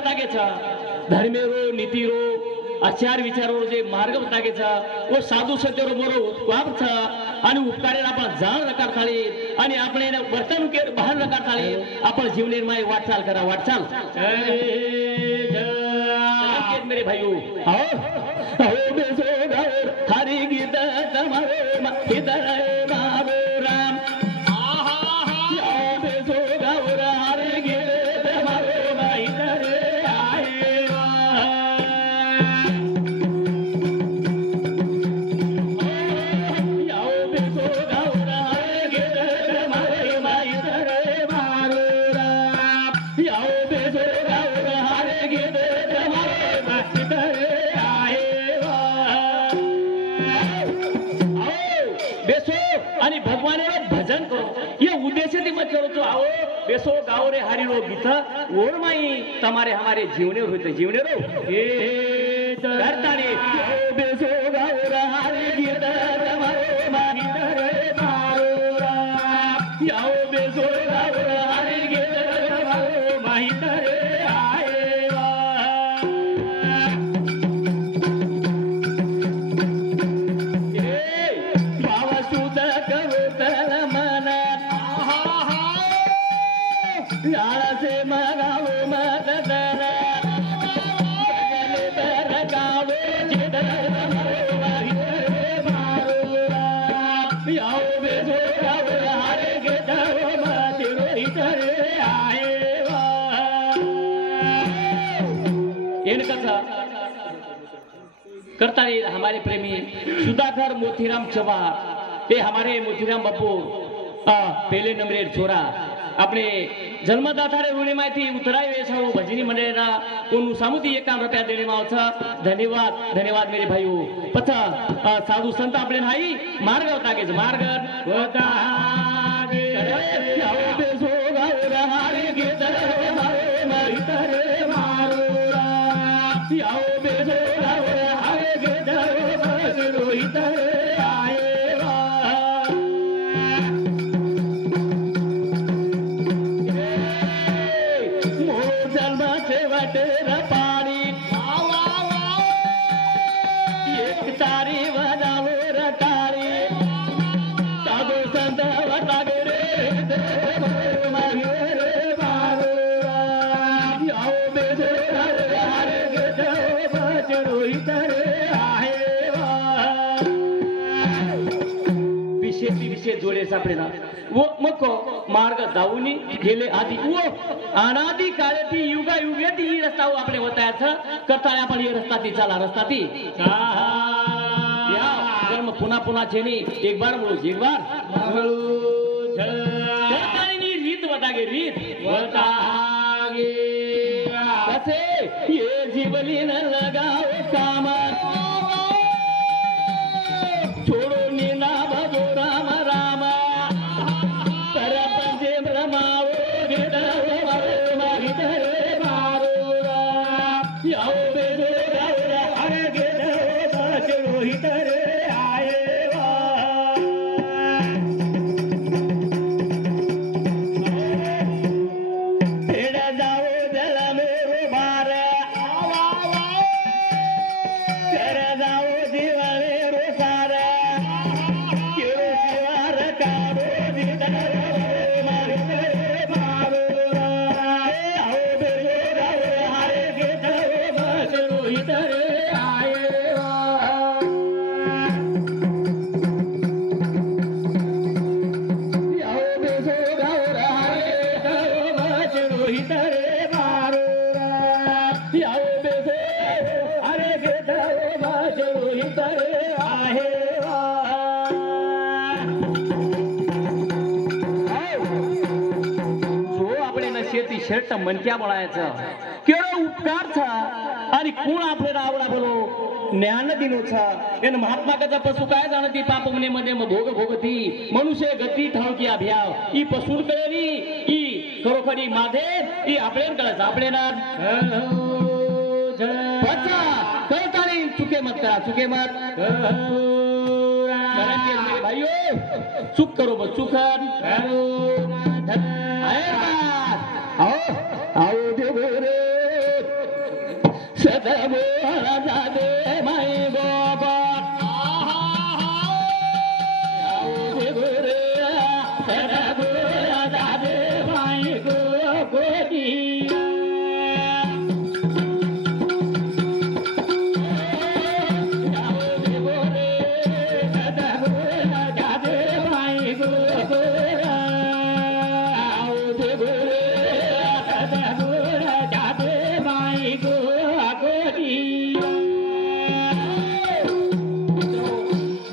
बतागेचा धर्मेरो नीतिरो आचार विचारो जे मार्ग बतागेचा व साधू संतरो मोरो उपकार आणि उपकारेला आपण जाण नकार थाळी आणि आपण वर्तणुकीर बाहेर नकार थाळी आपण जीवनेरमाई वाटचाल करा वाटचाल मेरे भाइयों आओ बेसो गाओ हरि गीत तमारे इधर मारो राम आओ बेसो गाओ हरि गीत तमारे इधर आए आओ बेसो गाओ हरि गीत तमारे इधर मारो राम आओ बेसो गाओ हरि गीत आणि भगवान भजन करो ये उद्देश्य थी मत करो तो आओ बेसो गाओ रे हरि रो गीत और माई तमारे हमारे जीवने होते जीवने रो करता रे बेसो गाओ रे हरि गीत तमारे मारी रे मारो रा आओ बेसो गाओ रे हरि गीत तमारे माही रे आए बाबा सुद कवतल मना यारा से मगाओ मत दरा जगले पर गाओ जिधर मारो आओ बेसो गाओ हरे के दरो मत रोहित रे आए इन कथा करता है हमारे प्रेमी सुधाकर मोतीराम चव्हाण ये हमारे मोतीराम बापू पहले नंबरे छोरा अपने जन्मदाता रे ऋणी माहिती उतराय वेसाळू भजनी मंडळीना कोण सामुती 51 रुपया देणे मावचा धन्यवाद धन्यवाद मेरे भाईओ पथा साधू संत आपले नाही मार्ग होता गेज मार्ग होता आओ बेसो गाओ रे हरि गीत मारो मारी रे मारो आओ बेसो गाओ रे हरि गीत रोहित आए पानी एक तारी बजावो रटारी साधु संत वटागे रे मारो आओ बेसो हरे गीत रोहित रे आहे विशेष जोडे सापडेना वो मको मार्ग जाऊनी गेले आधी वो अनादि काळे ती युगा युगे ती रस्ता आपले होतायचं करता आपण ये रस्ता ती चाला रस्ता ती या कर्म पुन्हा पुन्हा छेनी एक बार बोलो एक बार करतानी रीत बतागे रीत बतागे कसे ये जीवली न लगाओ कामन छोड़ो नीना भजो राम राम कर पंजे ब्रह्माओ आओ बेसो गाओ हरे गीत रोहित रे आए तेरा जाओ जल मेरो बार तेरा जाओ जीव मेरो सार क्यों शिवार कारो जिधर मारो आओ बेसो गाओ हरे गीत रोहित रे आए आओ बेसो गाओ हरे गीत रोहित रे मारो आओ बेसो हरे गीत रोहित रे आहे जो आपले नशेती शर्ट मनक्या बोलायचं केवळ उपकार था आणि कोण आपल्याला आवडा बोलो ज्ञान दिनो छा एन महात्मा का पशु काय जाणती पाप मने मध्ये भोग भोगती मनुष्य गती ठाव की अभ्याव ई पशुन कळेली ई खरोखरी माधे ई आपल्यान कळायचं आपल्याला बच्चा कळतानी चुके मत करा चुके मत मेरे भाइयों चुक करो बस चुक आओ आओ देव रे सदगो जादे माई गोबा गोरे सदगो जादे माई गोरी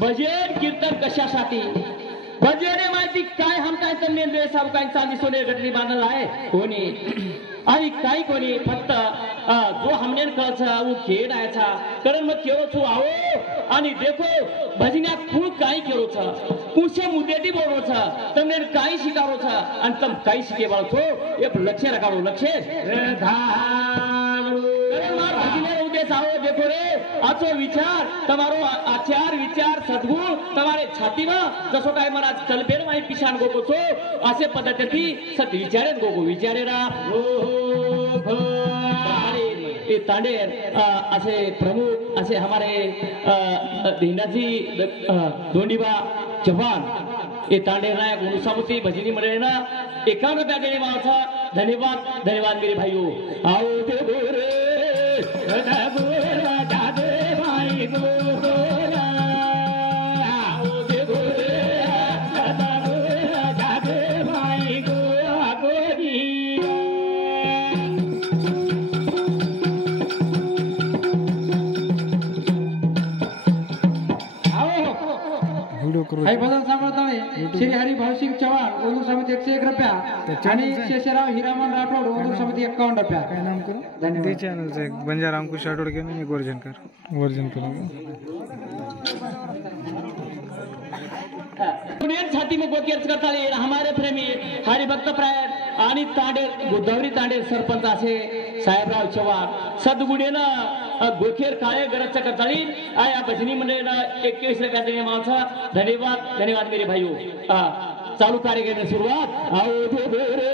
भजन कीर्तन कशासाठी भजने माहिती काय हम काय तर मेंदे साहेब काय चांदी सोने गटरी बांधला आहे कोणी आणि काही कोणी फक्त जो हमने कळचा वो खेळ आयचा कारण मग केळोचो आओ आणि देखो भजन्यात खूप काही केळोचा कुशे मुद्देती बोलवचा તમને काही शिकावचा आणि तम काही शिके बाळतो एक लक्ष राखाडो लक्ष आओ देखो रे आचो विचार तमारो आचार विचार सद्गुण तमारे छातीमा जसो काय महाराज कल्पेर माई पिशान गोगो छो असे पद्धती सत विचारे गोगो विचारे रा ये तांडेर असे प्रमुख असे हमारे धेंडाजी दोंडीबा चव्हाण ये तांडेर नायक उनुसामुती भजनी मंडळीना 51 रुपया देणे मावसा धन्यवाद धन्यवाद मेरे भाइयों आओ दे गोरे जादे भाई गोरा आओ दे गोरे जादे भाई गोरी हाय बदल सांभाळताना श्री हरिभाऊ सिंग चव्हाण ओदूर समिती 101 रुपया आणि शेषराव हिरामन राठोड ओदूर समिती 51 रुपया काय नाम करू धन्यवाद चॅनल से बंजारा अंकुश राठोड के मी वर्जनकर छाती में गोकेर्च करता हमारे प्रेमी हरिभक्त प्राय आणि तांडेर गोदावरी तांडेर सरपंच असे साहेबराव चव्हाण सद्गुणेनं गोखेर काळे गरजच्या करताळी आया भजनी मंडळीनं 21 रुपया देणे मावसा धन्यवाद धन्यवाद मेरे भाइयों चालू कार्यक्रम सुरुवात आओ दे गोरे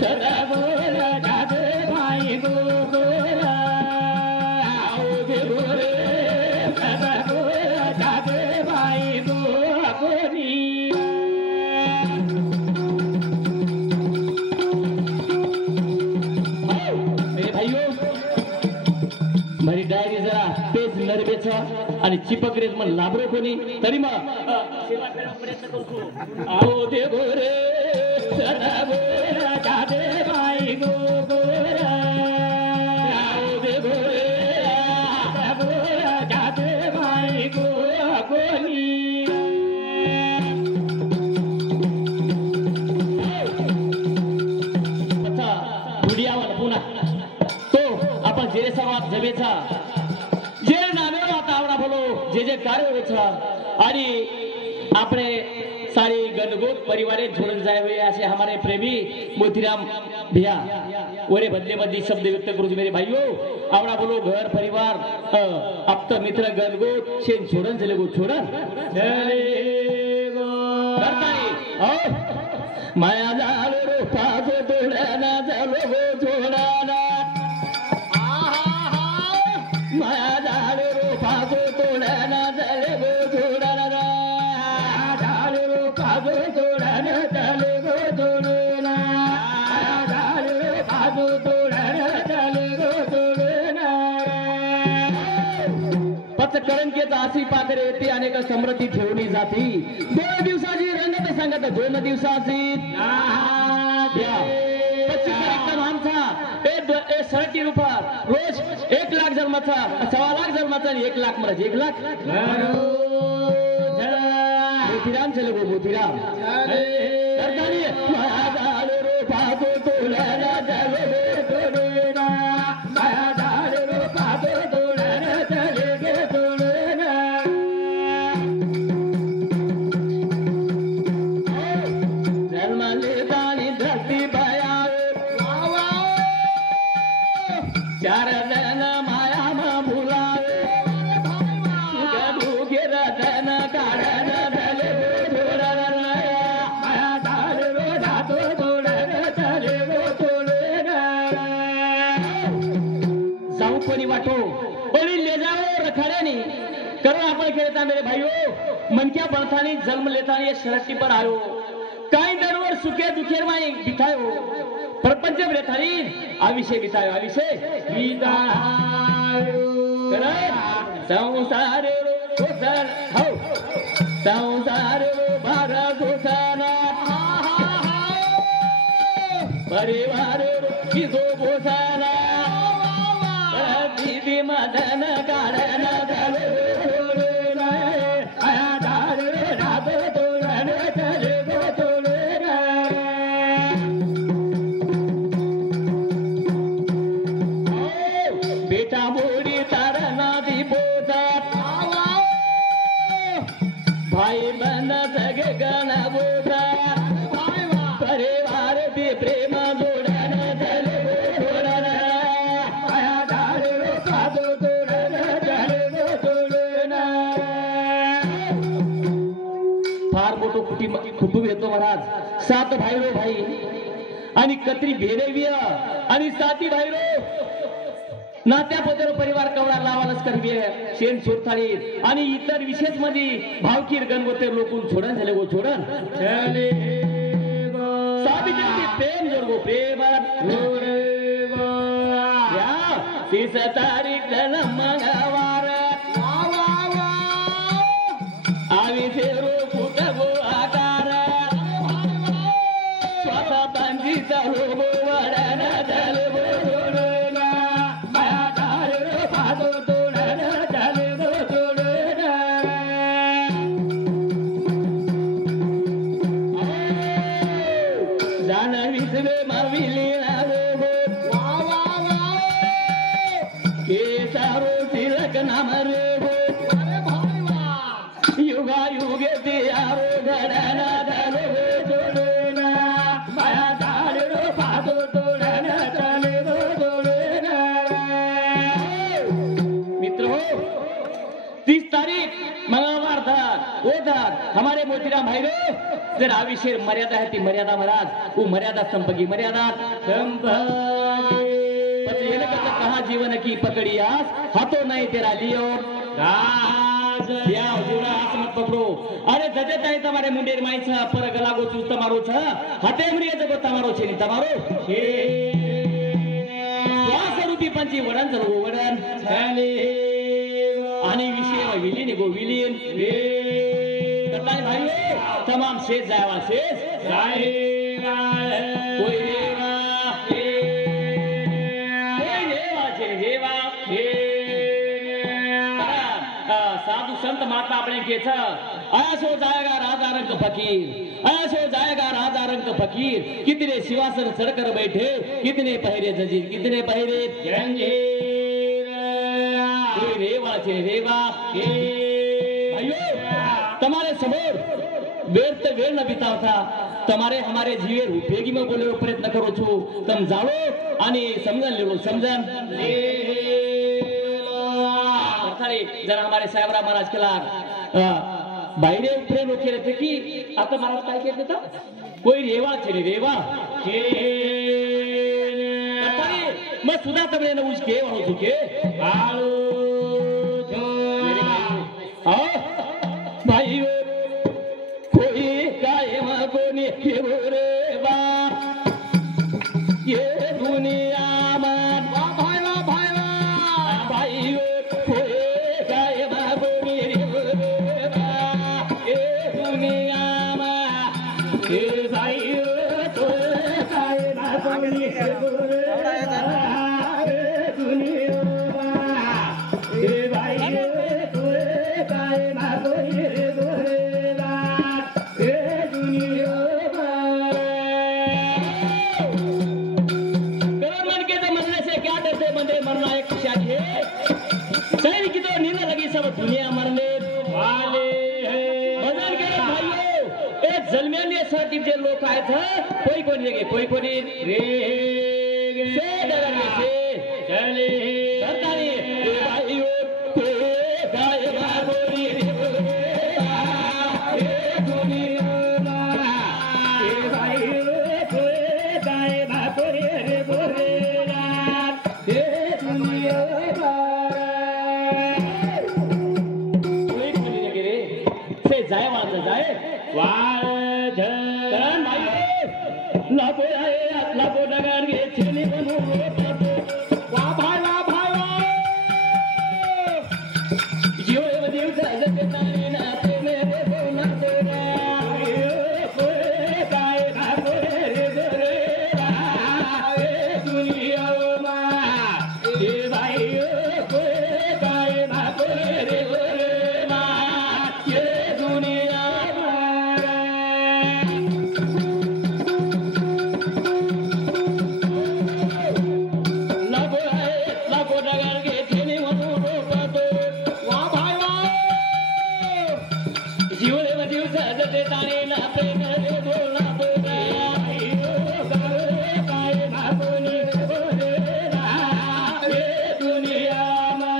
सदा गोरा जादे भाई गोरा आओ दे गोरे सदा गोरा जादे भाई गोरी मेरे भाइयों मेरी डायरी जरा पेज नरबेचा आणि चिपक रेत मन लाभरो कोणी तरी मग सेवा करायचा प्रयत्न करतो आओ दे गोरे सदा गोरा जादे बाई गोरा आओ दे गोरे सदा गोरा जादे बाई गोरी अच्छा बुडियावर पुन्हा तो आपण जे सर्वात जमेचा जे नामे आता आवडा बोलो जे जे कार्य होता आणि આપણે सारी गणगोत परिवारे जोड़न जाए हुए ऐसे हमारे प्रेमी मोतीराम भैया ओरे बदले बदली शब्द व्यक्त करू मेरे भाइयों आवड़ा बोलो घर परिवार अब तो मित्र गणगोत शेन छोड़न चले गो छोड़न चले गो माया जालो रो पासो तोड़ना चलो गो छोड़ना माया जालो रो पासो तोड़ना चले गो छोड़ना कळंकेचा आसी पाखरे येते अनेक समृद्धी ठेवली जाती 2 दिवसाची रंगत सांगत 2 दिवसाची आमचा 30 रुपया रोज 1 लाख जन्माचा 1.25 लाख जन्माचा 1 लाख महाराज 1 लाख मोतीराम चले गो मोतीराम कोनी वाटो बड़ी ले जाओ रखाड़े नहीं करो आपण खेळता मेरे भाईओ मनक्या बळथानी जन्म लेतानी शरटी पर आयो काही दरवर सुखे दुखेर माई बितायो प्रपंच ब्रेथानी आविषय बितायो आविषय बितायो कर संसार कोसर हो संसार भारत कोसना परिवार किसो बोसना दीदी मदन कारण दले तोड़ना आया दार रात तोड़ना चले गो तोड़ना बेटा मोरी तारना दी बोतात भाई बन सगे गना बोता परिवार भी प्रेम जोड़ना चले गो तोड़ना आया दार रात तोड़ना चले गो तोड़ना फार मोठो कुटुंब येतो महाराज 7 भाईरो भाई आणि कत्री भेरेविय आणि 7 भाईरो नात्या पदर परिवार कवडा लावालच करबी शेण सोरथाळी आणि इतर विशेष मध्ये भावकीर गणवते लोकून छोडन झाले गो छोडन चले गो साबित्री प्रेम जोडगो प्रेम जोडे गो या 30 तारीख जन्म मंगळवार आवी फेरो फुटगो आकार स्वतः बांधीचा लोगो वडन झाले युगा युगे ते आरो घडना झालो जोडना माया झाडो पादो तोडना चाले जोडना मित्र हो 30 तारीख मंगळवार था वो था हमारे मोतीराम भाई रो जर आविषय मर्यादा है ती मर्यादा महाराज वो मर्यादा संपगी मर्यादा संपगी कहा जीवन की पकड़ी आस हाथों नहीं तेरा लियो मत पकड़ो अरे जजे ताई तमारे मुंडेर माईचा पर गलागो चूस तमारो छ हाते मुरिये जगो तमारो छे नि तमारो छे श्वास रूपी पंची वडन चलो वडन छाले आणि विषय विलीन गो विलीन कताई भाई तमाम शेष जायवा शेष जाएगा कोई रेवा साधु संत माता अपने के था ऐसो जाएगा राजा रंग फकीर ऐसो जाएगा राजा रंग फकीर कितने सिंहासन चढ़कर बैठे कितने पहरे जंजीर कितने पहरे जंजीर कोई रेवा छे रेवा भाइयों तुम्हारे समोर व्यर्थ वेळ न बितावता તમારે અમારે જીવે રૂપેગીમાં બોલેવો પ્રયત્ન કરો છો તમ જાણો અને સમજણ લેવો સમજણ अर्थात जरा हमारे साहेबराव महाराज केला बाहेर प्रेम केले ते की आता महाराज काय केले तर कोई रेवा छे रेवा के अर्थात मैं सुधा तबले न उसके वालो छुके आलो जो भाई कोई कायम कोनी के बोरे बा ये दुनिया में भाई दुनिया मरने वाले बदल गए भाइयों ए जलमेले साठी जे लोक आहेत कोई कोणी रे कोई कोणी रे से डरले से चले सरकारी भाइयों को गाय मारोरी रे दुनिया ए भाइयों को गाय मारोरी रे बोरे ए दुनिया डगर गे छेने बनू वा भाई जीव देव जगत तारे ना तेने देव ना तेरा काय ना रे दुनिया मा ए भाई काय ना रे मा ये दुनिया लगो डगर गे छेने बनू वा भाई जीव देव जगत तारे ना तेने देव ना तेरा काय ना दुनिया मा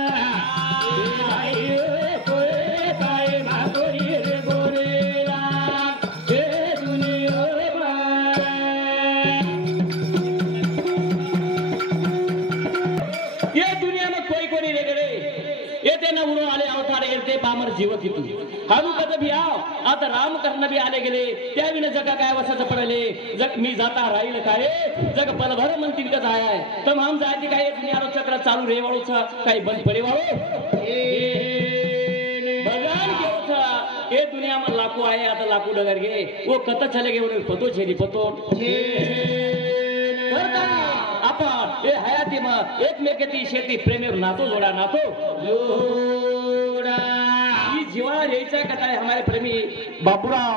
काय ना रे गोरेला ए दुनिया ये दुनिया में कोई रे गरे ये ते न उरो आले अवतारे येते बामर जीवत इतू हारू कद भी आओ आता राम कर्ण भी आले गेले त्या विना जगा काय वसाच पडले जग मी जाता राहील काय जग पलभर म्हणतील का जाय तमाम जायती काय दुनियारो चक्र चालू रे वाळूचा काही बंद पडे वाळो भगवान केव था ये दुनिया में लाखों आए आता लाखों डगर गए वो कत चले गए उन्हें पतो छेदी पतो आपण हे हयाती मग एकमेकाची शेती प्रेमेवर नातो जोडा नातो जोडा ही जीवा यायचा कथा है हमारे प्रेमी बाबूराव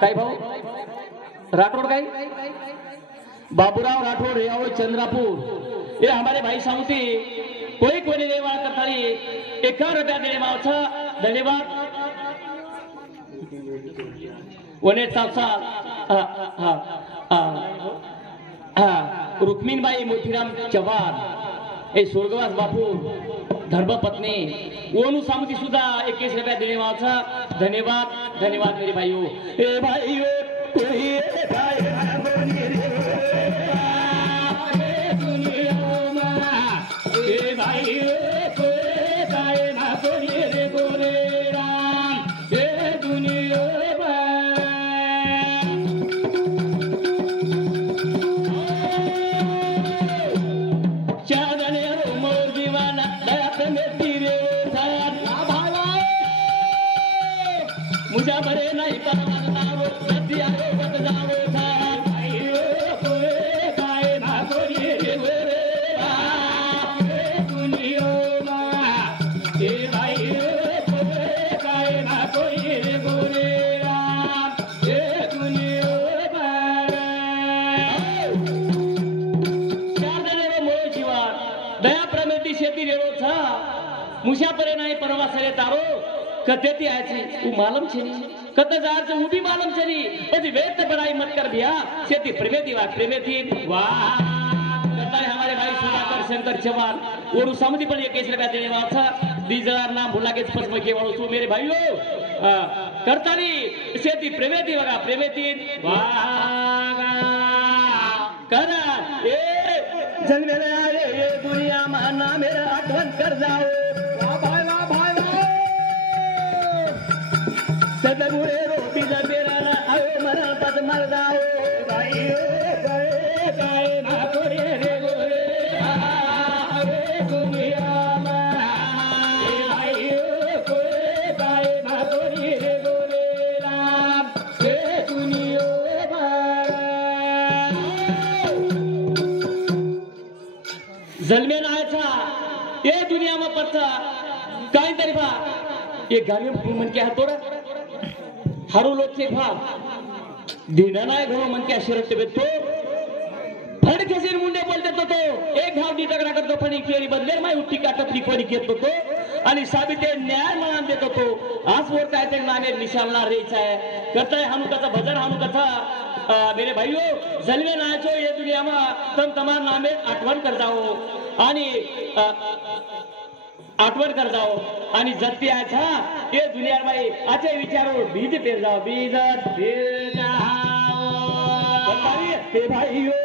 काय भाऊ राठौड़ काय बाबूराव राठौड़ हे आओ चंद्रापुर ये हमारे भाई सामती कोई देवा करताली 1 रुपया देने वाचा धन्यवाद वने सावसा रुक्मिणबाई मोतीराम चव्हाण हे स्वर्गवास बापू धर्मपत्नी ओनू सामती सुद्धा 21 रुपया देने वाचा धन्यवाद मेरे भाइयों ए भाइयों कोई भाई दुनिया में ए भाइयों कोई भाई ना कोई रे गोरे राम ए दुनिया मुझा बरे नहीं परवान नावो नदिया रो बद जावो था भाइयो कोई काय ना कोई रे दुनिया मा ए भाइयो कोई काय ना कोई रे गोरे राम ए दुनिया मा चार जने रो मोय जीवा दया प्रमेती शेती रेरो था मुझा बरे नहीं परवास रे तारो कतेती आयची उ मालूम छे कत जार से उ भी मालूम छे પછી વેત બડાઈ मत कर भैया सेती प्रेमेती वाह करता है हमारे भाई सुधाकर शंकर चव्हाण और समझी पण 21 रुपया देने वाचा दीजार नाम भुला के स्पष्ट में केवल सो मेरे भाइयों करता नी सेती प्रेमेती वाह करा ए जन्मेले आले ये दुनिया में ना मेरा आठवण कर जाओ वाह भाई सदगुरे रोटी जबेरा ना आयो मरण पद मर जाओ भाइयो काय ना कोरे रे गोरे रे दुनिया में ए भाइयो काय ना कोरे रे गोरे राम ए दुनिया में जन्मे नायचा ये दुनिया में पड़ता काय तरी बा ये गावी मन के हातोड़ा हारू लोग से भाव दीना नाय घरो मन के शिरट बेतो फड़ के सिर मुंडे बोलते तो एक घाव दी टकरा कर तो फणी केरी बदले माय उठी का टपली पडी घेत तो आणि साबिते न्याय म्हणून देतो तो आज वर काय ते नामे निशालना रेचा है करता है हनुकाचा भजन हनुकाचा मेरे भाइयों जलवे नाचो ये दुनिया में तम तमाम नामे आठवण कर जाओ आणि आठवण कर जाओ आणि जत्ती आहे हा ये दुनिया भाई आचे विचारो बीज पेर जाओ बीज पेर जाओ भाइयों